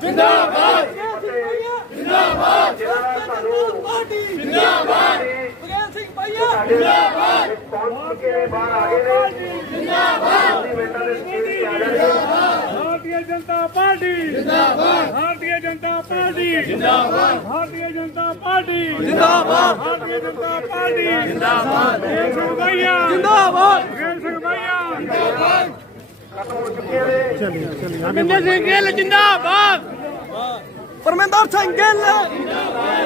जिंदाबाद जिंदाबाद पार्टी जिंदाबाद बघेल सिंह भैया जिंदाबाद रिस्पॉन्स के बाहर आगे ने जिंदाबाद भारतीय जनता पार्टी जिंदाबाद भारतीय जनता पार्टी जिंदाबाद भारतीय जनता पार्टी जिंदाबाद भारतीय जनता पार्टी जिंदाबाद बघेल सिंह भैया जिंदाबाद बघेल सिंह भैया जिंदाबाद खत्म हो चुके हैं। परमिंदर सिंह गिल जिंदाबाद परमिंदर सिंह गिल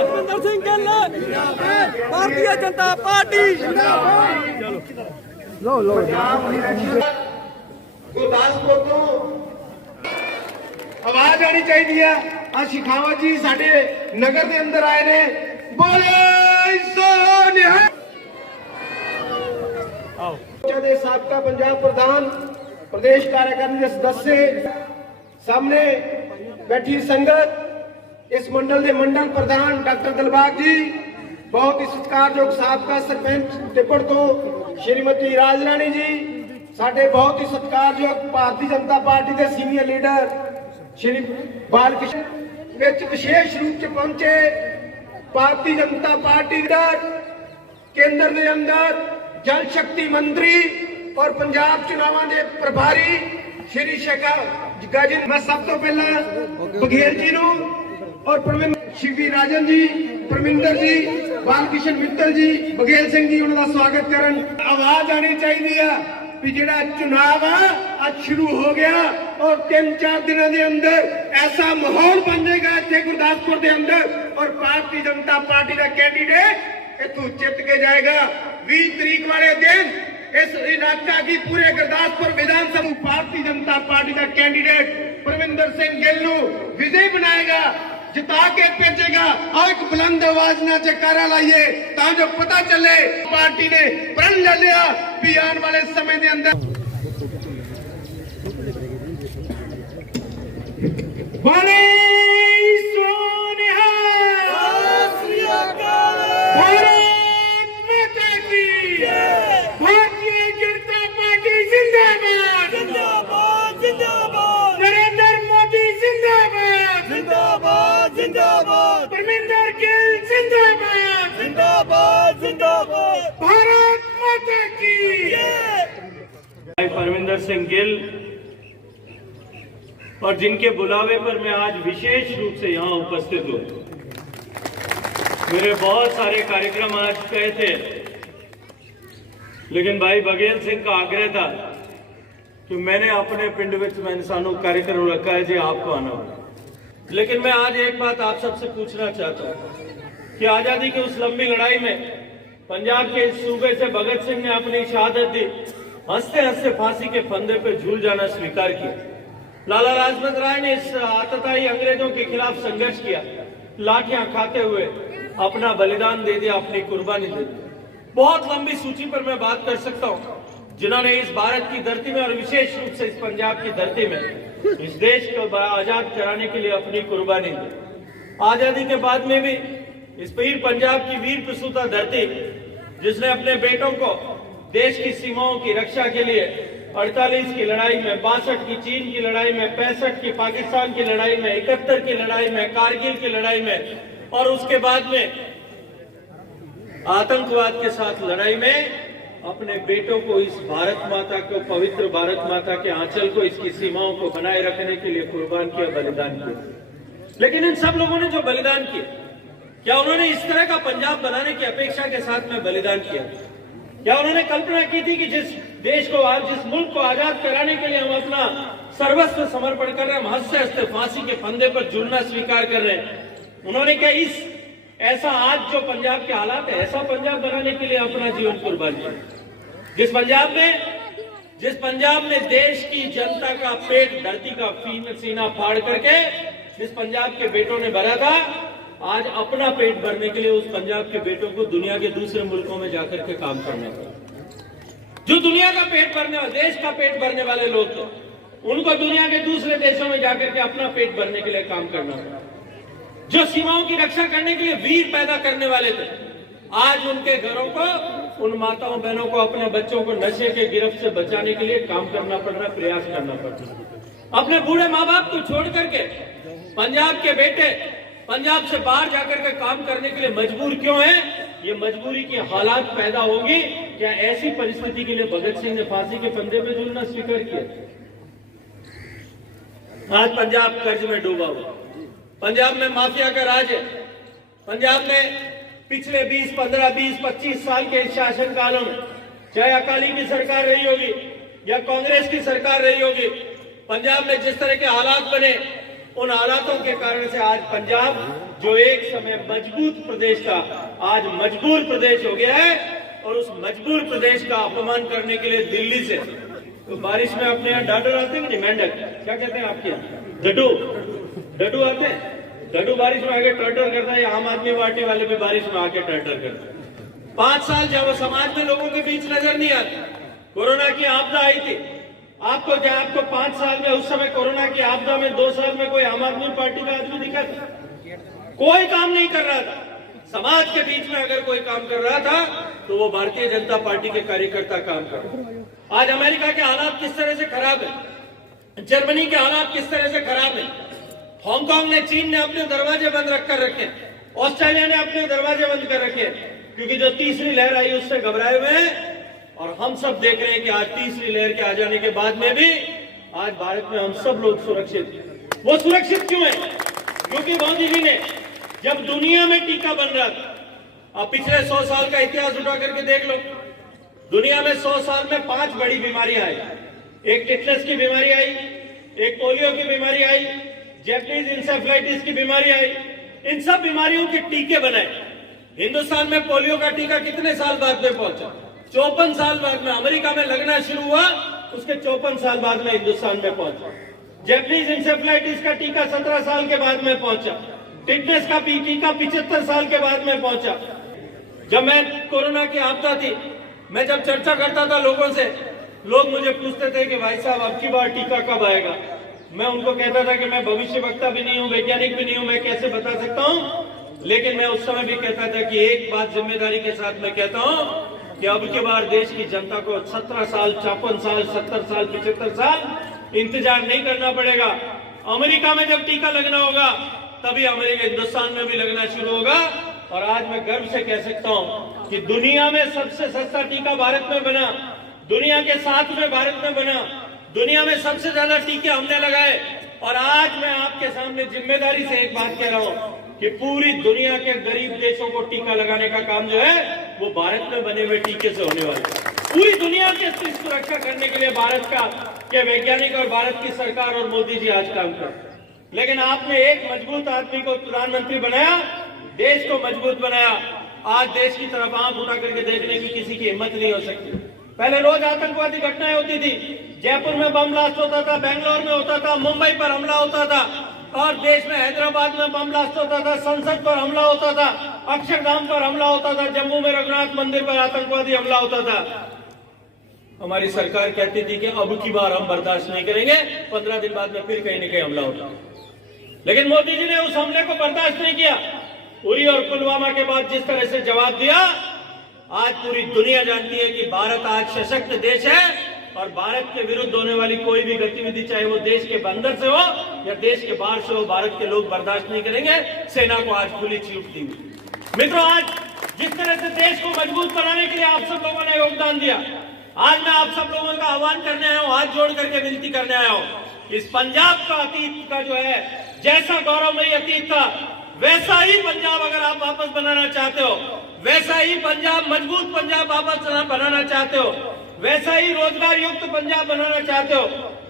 परमिंदर सिंह गिल भारतीय जनता पार्टी ਗੁਰਦਾਸਪੁਰ ਤੋਂ ਆਵਾਜ਼ ਆਣੀ ਚਾਹੀਦੀ ਆ। ਆ ਸ਼ਿਖਾਵਤ ਜੀ ਸਾਡੇ ਨਗਰ ਦੇ ਅੰਦਰ ਆਏ ਨੇ। ਬੋਲੇ ਸੋ ਨਿਹਾਲ ਦੇ ਸਾਬਕਾ ਪੰਜਾਬ ਪ੍ਰਧਾਨ ਪ੍ਰਦੇਸ਼ ਕਾਰਜਕਾਰਨੀ ਦੇ ਸਦस्य ਸਾਹਮਣੇ ਬੈਠੀ ਸੰਗਤ, ਇਸ ਮੰਡਲ ਦੇ ਮੰਡਲ ਪ੍ਰਧਾਨ ਡਾਕਟਰ ਦਿਲਬਾਗ ਜੀ, ਬਹੁਤ ਹੀ ਸਤਿਕਾਰਯੋਗ ਸਾਬਕਾ ਸਰਪੰਚ ਟਿੱਪੜ ਤੋਂ ਸ਼੍ਰੀਮਤੀ ਰਾਜ ਰਾਣੀ ਜੀ, ਸਾਡੇ ਬਹੁਤ ਹੀ ਸਤਿਕਾਰਯੋਗ ਭਾਰਤੀ ਜਨਤਾ ਪਾਰਟੀ ਦੇ ਸੀਨੀਅਰ ਲੀਡਰ ਸ਼੍ਰੀ ਬਾਲਕ੍ਰਿਸ਼ਨ ਵਿੱਚ ਵਿਸ਼ੇਸ਼ ਰੂਪ 'ਚ ਪਹੁੰਚੇ ਭਾਰਤੀ ਜਨਤਾ ਪਾਰਟੀ ਦਾ ਕੇਂਦਰ ਦੇ ਅੰਦਰ ਜਲ ਸ਼ਕਤੀ ਮੰਤਰੀ ਔਰ ਪੰਜਾਬ ਚੁਣਾਵਾਂ ਦੇ ਪ੍ਰਭਾਰੀ ਸ਼੍ਰੀ ਸ਼ੇਖਰ ਗਜਨ। ਮੈਂ ਸਭ ਤੋਂ ਪਹਿਲਾਂ ਬਘੇਲ ਜੀ ਨੂੰ ਔਰ ਸ਼ਿਵੀ ਰਾਜਨ ਜੀ, ਪਰਮਿੰਦਰ ਜੀ, ਬਾਲਕ੍ਰਿਸ਼ਨ ਮਿੱਤਲ ਜੀ, ਬਘੇਲ ਸਿੰਘ ਜੀ, ਉਹਨਾਂ ਦਾ ਸਵਾਗਤ ਕਰਨ। ਆਵਾਜ਼ ਆਣੀ ਚਾਹੀਦੀ ਆ ਵੀ ਜਿਹੜਾ ਚੁਣਾਵ ਆ ਅੱਜ ਸ਼ੁਰੂ ਹੋ ਗਿਆ ਔਰ 3-4 ਦਿਨਾਂ ਦੇ ਅੰਦਰ ਐਸਾ ਮਾਹੌਲ ਬਣ ਜਾਏਗਾ ਇੱਥੇ ਗੁਰਦਾਸਪੁਰ ਦੇ ਅੰਦਰ ਔਰ ਭਾਰਤੀ ਜਨਤਾ ਪਾਰਟੀ ਦਾ ਕੈਂਡੀਡੇਟ ਇੱਥੋਂ ਜਿੱਤ ਕੇ ਜਾਏਗਾ। 20 ਤਰੀਕ ਵਾਲੇ ਦਿਨ इस इलाका की पूरे गुरदासपुर विधानसभा भारतीय जनता पार्टी का कैंडिडेट परमिंदर सिंह गिल विजय बनाएगा, जिता के भेजेगा। और एक बुलंद आवाज ना जयकारा लाइए ताकि पता चले पार्टी ने प्रण ले लिया भी आने वाले समय के अंदर बोले सो निहाल भारत माता की भारतीय जनता पार्टी जिंदाबाद जिंदाबाद जिंदाबाद नरेंद्र मोदी जिंदाबाद जिंदाबाद जिंदाबाद परमिंदर गिल जिंदाबाद जिंदाबाद जिंदाबाद भारत माता की परमिंदर सिंह गिल और जिनके बुलावे पर मैं आज विशेष रूप से यहाँ उपस्थित हूँ। मेरे बहुत सारे कार्यक्रम आज तय थे, लेकिन भाई बघेल सिंह का आग्रह था कि मैंने अपने पिंड में मैंने सानू कार्यक्रम रखा है जी, आपको आना होगा। लेकिन मैं आज एक बात आप सबसे पूछना चाहता हूँ कि आजादी की उस लंबी लड़ाई में पंजाब के इस सूबे से भगत सिंह ने अपनी शहादत दी, हंसते हंसते फांसी के फंदे पर झूल जाना स्वीकार किया। लाला लाजपत राय ने इस आतताई अंग्रेजों के खिलाफ संघर्ष किया, लाठियां खाते हुए अपना बलिदान दे दिया, अपनी कुर्बानी दे दी। बहुत लंबी सूची पर मैं बात कर सकता हूं जिन्होंने इस भारत की धरती में और विशेष रूप से इस पंजाब की धरती में इस देश को आजाद कराने के लिए अपनी कुर्बानी दी। आजादी के बाद में भी इस वीर पंजाब की वीर प्रसूता धरती, जिसने अपने बेटों को देश की सीमाओं की रक्षा के लिए 48 की लड़ाई में, 62 की चीन की लड़ाई में, 65 की पाकिस्तान की लड़ाई में, 71 की लड़ाई में, कारगिल की लड़ाई में और उसके बाद में आतंकवाद के साथ लड़ाई में अपने बेटों को इस भारत माता को, पवित्र भारत माता के आंचल को, इसकी सीमाओं को बनाए रखने के लिए कुर्बान किया, बलिदान किया। लेकिन इन सब लोगों ने जो बलिदान किया, क्या उन्होंने इस तरह का पंजाब बनाने की अपेक्षा के साथ में बलिदान किया? क्या उन्होंने कल्पना की थी कि जिस देश को आज, जिस मुल्क को आजाद कराने के लिए हम अपना सर्वस्व समर्पण कर रहे हैं, हम हंसते हंसते फांसी के फंदे पर झूलना स्वीकार कर रहे हैं, उन्होंने क्या इस ऐसा आज जो पंजाब के हालात है, ऐसा पंजाब बनाने के लिए अपना जीवन कुर्बान किया? जिस पंजाब ने देश की जनता का पेट, धरती का सीना फाड़ करके जिस पंजाब के बेटों ने भरा था, आज अपना पेट भरने के लिए उस पंजाब के बेटों को दुनिया के दूसरे मुल्कों में जाकर के काम करना पड़ा। जो दुनिया का पेट भरने वाले, देश का पेट भरने वाले लोग थे, उनको दुनिया के दूसरे देशों में जाकर के अपना पेट भरने के लिए काम करना पड़ा। जो सीमाओं की रक्षा करने के लिए वीर पैदा करने वाले थे, आज उनके घरों को, उन माताओं बहनों को, अपने बच्चों को नशे के गिरफ्त से बचाने के लिए काम करना पड़ रहा, प्रयास करना पड़ रहा। अपने बूढ़े माँ बाप को छोड़ करके पंजाब के बेटे पंजाब से बाहर जाकर के काम करने के लिए मजबूर क्यों हैं? ये मजबूरी की हालात पैदा होगी। क्या ऐसी परिस्थिति के लिए भगत सिंह ने फांसी के फंदे पे झूलना स्वीकार किया? आज पंजाब कर्ज में डूबा हुआ, पंजाब में माफिया का राज है। पंजाब में पिछले 20, 15, 20, 25 साल के शासन कालों में, चाहे अकाली की सरकार रही होगी या कांग्रेस की सरकार रही होगी, पंजाब में जिस तरह के हालात बने, उन हालातों के कारण से आज पंजाब, जो एक समय मजबूत प्रदेश था, आज मजबूर प्रदेश हो गया है। और उस मजबूर प्रदेश का अपमान करने के लिए दिल्ली से, तो बारिश में अपने यहाँ डाडर आते हैं कि मेंढक, क्या कहते हैं आपके यहाँ, डडू आते हैं। डडू बारिश में आके टर्टर करता है। आम आदमी पार्टी वाले भी बारिश में आके टर्टर करते हैं। 5 साल जब वो समाज में लोगों के बीच नजर नहीं आते, कोरोना की आपदा आई थी, आपको क्या, आपको 5 साल में, उस समय कोरोना की आपदा में 2 साल में कोई आम आदमी पार्टी का आदमी दिखा था? कोई काम नहीं कर रहा था। समाज के बीच में अगर कोई काम कर रहा था तो वो भारतीय जनता पार्टी के कार्यकर्ता काम कर रहे हैं। आज अमेरिका के हालात किस तरह से खराब है, जर्मनी के हालात किस तरह से खराब है, हांगकांग ने, चीन ने अपने दरवाजे बंद रख कर रखे, ऑस्ट्रेलिया ने अपने दरवाजे बंद कर रखे, क्योंकि जो तीसरी लहर आई उससे घबराए हुए हैं। और हम सब देख रहे हैं कि आज तीसरी लहर के आ जाने के बाद में भी आज भारत में हम सब लोग सुरक्षित हैं। वो सुरक्षित क्यों है? क्योंकि मोदी जी ने, जब दुनिया में टीका बन रहा था, अब पिछले 100 साल का इतिहास उठा करके देख लो, दुनिया में 100 साल में 5 बड़ी बीमारियां आई। एक टिटनेस की बीमारी आई, एक पोलियो की बीमारी आई, जैपनीज इंसेफ्लाइटिस की बीमारी आई। इन सब बीमारियों के टीके बनाए। हिंदुस्तान में पोलियो का टीका कितने साल बाद में पहुंचा? 54 साल बाद में। अमेरिका में लगना शुरू हुआ, उसके 54 साल बाद में हिंदुस्तान में पहुंचा। जैपनीज इंसेफ्लाइटिस का टीका 17 साल के बाद में पहुंचा। टिटनेस का टीका 75 साल के बाद में पहुंचा। जब मैं, कोरोना की आपदा थी, मैं जब चर्चा करता था लोगों से, लोग मुझे पूछते थे कि भाई साहब अब की बार टीका कब आएगा? मैं उनको कहता था कि मैं भविष्य वक्ता भी नहीं हूं, वैज्ञानिक भी नहीं हूं, मैं कैसे बता सकता हूं। लेकिन मैं उस समय भी कहता था कि एक बात जिम्मेदारी के साथ मैं कहता हूं कि अब की बार देश की जनता को 17 साल, 54 साल, 70 साल, 75 साल इंतजार नहीं करना पड़ेगा। अमेरिका में जब टीका लगना होगा तभी अमेरिका, हिंदुस्तान में भी लगना शुरू होगा। और आज मैं गर्व से कह सकता हूं कि दुनिया में सबसे सस्ता टीका भारत में बना, दुनिया के 7वें भारत में बना, दुनिया में सबसे ज्यादा टीके हमने लगाए। और आज मैं आपके सामने जिम्मेदारी से एक बात कह रहा हूं कि पूरी दुनिया के गरीब देशों को टीका लगाने का काम जो है वो भारत में बने हुए टीके से होने वाला है। पूरी दुनिया की सुरक्षा करने के लिए भारत का के वैज्ञानिक और भारत की सरकार और मोदी जी आज काम कर रहे हैं। लेकिन आपने एक मजबूत आदमी को प्रधानमंत्री बनाया, देश को मजबूत बनाया। आज देश की तरफ आंख उठा करके देखने की किसी की हिम्मत नहीं हो सकती। पहले रोज आतंकवादी घटनाएं होती थी, जयपुर में बम ब्लास्ट होता था, बेंगलोर में होता था, मुंबई पर हमला होता था, और देश में हैदराबाद में बम ब्लास्ट होता था, संसद पर हमला होता था, अक्षरधाम पर हमला होता था, जम्मू में रघुनाथ मंदिर पर आतंकवादी हमला होता था। हमारी सरकार कहती थी कि अब की बार हम बर्दाश्त नहीं करेंगे, 15 दिन बाद में फिर कहीं न कहीं हमला होता। लेकिन मोदी जी ने उस हमले को बर्दाश्त नहीं किया। उरी और पुलवामा के बाद जिस तरह से जवाब दिया, आज पूरी दुनिया जानती है कि भारत आज सशक्त देश है और भारत के विरुद्ध होने वाली कोई भी गतिविधि, चाहे वो देश के अंदर से हो या देश के बाहर से हो, भारत के लोग बर्दाश्त नहीं करेंगे। सेना को आज खुली छूट दी हुई। मित्रों, आज जिस तरह से देश को मजबूत बनाने के लिए आप सब लोगों ने योगदान दिया, आज मैं आप सब लोगों का आह्वान करने आया हूं, हाथ जोड़ करके विनती करने आया हूं। इस पंजाब का अतीत का जो है, जैसा गौरवमयी अतीत था, वैसा ही पंजाब अगर आप वापस बनाना चाहते हो, वैसा ही पंजाब, मजबूत पंजाब वापस बनाना चाहते हो, वैसा ही रोजगार युक्त पंजाब बनाना चाहते हो,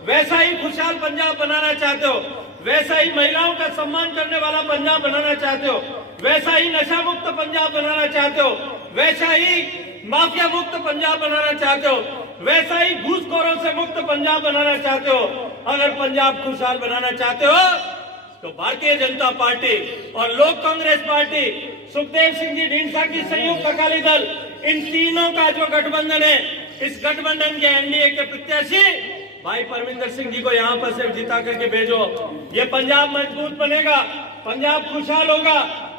वैसा ही खुशहाल पंजाब बनाना चाहते हो, वैसा ही महिलाओं का सम्मान करने वाला पंजाब बनाना चाहते हो, वैसा ही नशा मुक्त पंजाब बनाना चाहते हो, वैसा ही माफिया मुक्त पंजाब बनाना चाहते हो, वैसा ही घूसखोरों से मुक्त पंजाब बनाना चाहते हो। अगर पंजाब खुशहाल बनाना चाहते हो तो भारतीय जनता पार्टी और लोक कांग्रेस पार्टी, सुखदेव सिंह जी ढींढसा की संयुक्त अकाली दल, इन तीनों का जो गठबंधन है, इस गठबंधन के एनडीए के प्रत्याशी भाई परमिंदर सिंह जी को यहाँ पर सिर्फ जिता करके भेजो। ये पंजाब मजबूत बनेगा, पंजाब खुशहाल होगा।